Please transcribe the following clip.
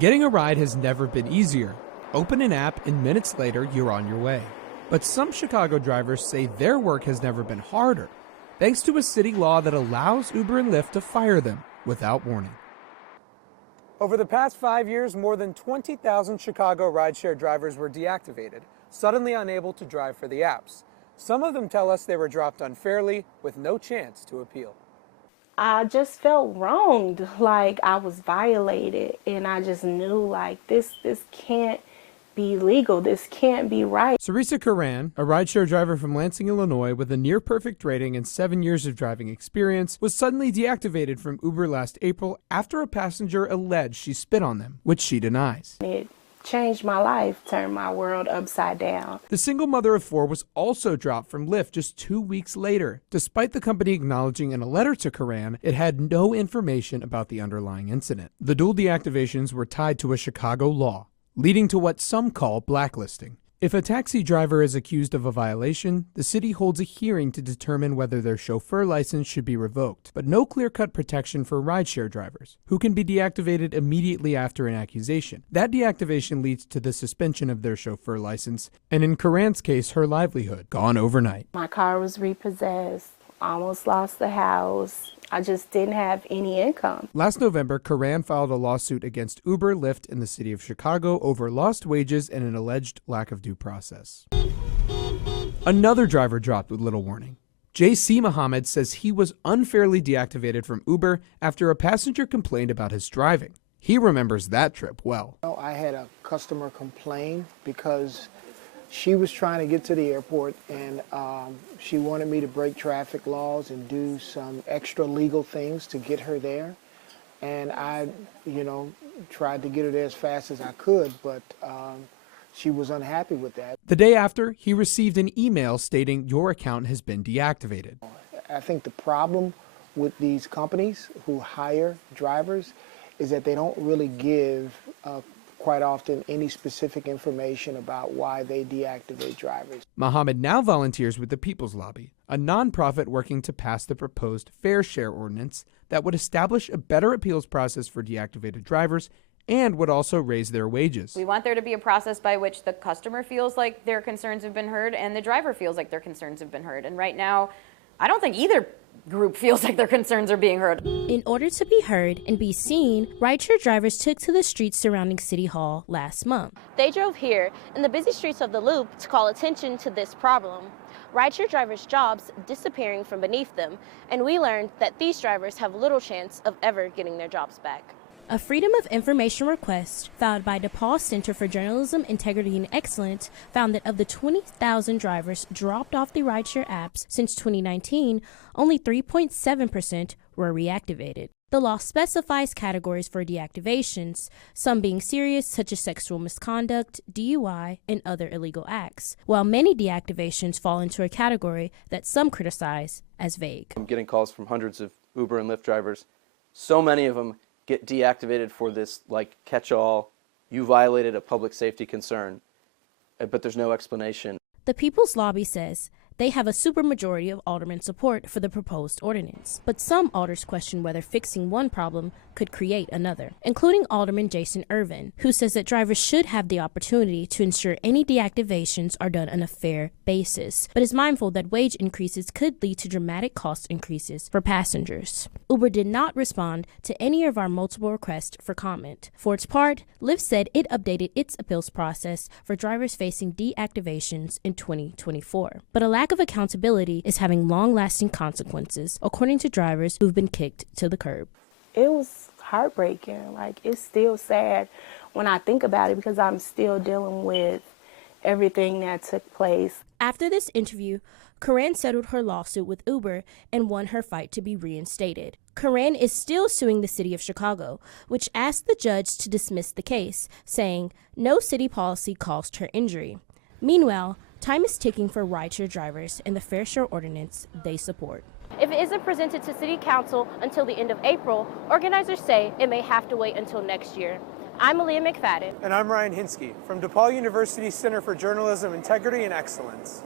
Getting a ride has never been easier. Open an app and minutes later, you're on your way. But some Chicago drivers say their work has never been harder, thanks to a city law that allows Uber and Lyft to fire them without warning. Over the past 5 years, more than 20,000 Chicago rideshare drivers were deactivated, suddenly unable to drive for the apps. Some of them tell us they were dropped unfairly with no chance to appeal. I just felt wronged, like I was violated, and I just knew like this can't be legal, this can't be right. Sarisa Karan, a rideshare driver from Lansing, Illinois, with a near-perfect rating and 7 years of driving experience, was suddenly deactivated from Uber last April after a passenger alleged she spit on them, which she denies. It changed my life, turned my world upside down. The single mother of 4 was also dropped from Lyft just 2 weeks later, despite the company acknowledging in a letter to Karan it had no information about the underlying incident. The dual deactivations were tied to a Chicago law, leading to what some call blacklisting. If a taxi driver is accused of a violation, the city holds a hearing to determine whether their chauffeur license should be revoked, but no clear-cut protection for rideshare drivers, who can be deactivated immediately after an accusation. That deactivation leads to the suspension of their chauffeur license, and in Karan's case, her livelihood, gone overnight. My car was repossessed, almost lost the house. I just didn't have any income. Last November, Karan filed a lawsuit against Uber, Lyft, and the city of Chicago over lost wages and an alleged lack of due process. Another driver dropped with little warning. J.C. Muhammad says he was unfairly deactivated from Uber after a passenger complained about his driving. He remembers that trip well. I had a customer complain because she was trying to get to the airport, and she wanted me to break traffic laws and do some extra legal things to get her there. And I, tried to get her there as fast as I could, but she was unhappy with that. The day after, he received an email stating your account has been deactivated. I think the problem with these companies who hire drivers is that they don't really give quite often any specific information about why they deactivate drivers. Muhammad now volunteers with the People's Lobby, a nonprofit working to pass the proposed fair share ordinance that would establish a better appeals process for deactivated drivers and would also raise their wages. We want there to be a process by which the customer feels like their concerns have been heard and the driver feels like their concerns have been heard. And right now, I don't think either group feels like their concerns are being heard. In order to be heard and be seen, rideshare drivers took to the streets surrounding City Hall last month. They drove here in the busy streets of the Loop to call attention to this problem. Rideshare drivers' jobs disappearing from beneath them, and we learned that these drivers have little chance of ever getting their jobs back. A Freedom of Information request filed by DePaul Center for Journalism, Integrity, and Excellence found that of the 20,000 drivers dropped off the rideshare apps since 2019, only 3.7% were reactivated. The law specifies categories for deactivations, some being serious such as sexual misconduct, DUI, and other illegal acts, while many deactivations fall into a category that some criticize as vague. I'm getting calls from hundreds of Uber and Lyft drivers. So many of them get deactivated for this like catch-all, you violated a public safety concern, but there's no explanation. The People's Lobby says they have a supermajority of aldermen support for the proposed ordinance, but some alders question whether fixing one problem could create another, including Alderman Jason Irvin, who says that drivers should have the opportunity to ensure any deactivations are done on a fair basis, but is mindful that wage increases could lead to dramatic cost increases for passengers. Uber did not respond to any of our multiple requests for comment. For its part, Lyft said it updated its appeals process for drivers facing deactivations in 2024. But a lack of accountability is having long-lasting consequences, according to drivers who've been kicked to the curb. It was heartbreaking. Like, it's still sad when I think about it because I'm still dealing with everything that took place. After this interview, Karan settled her lawsuit with Uber and won her fight to be reinstated. Karan is still suing the city of Chicago, which asked the judge to dismiss the case, saying no city policy caused her injury. Meanwhile, time is ticking for rideshare drivers and the fair share ordinance they support. If it isn't presented to City Council until the end of April, organizers say it may have to wait until next year. I'm Aaliyah McFadden. And I'm Ryan Hinsky from DePaul University Center for Journalism, Integrity, and Excellence.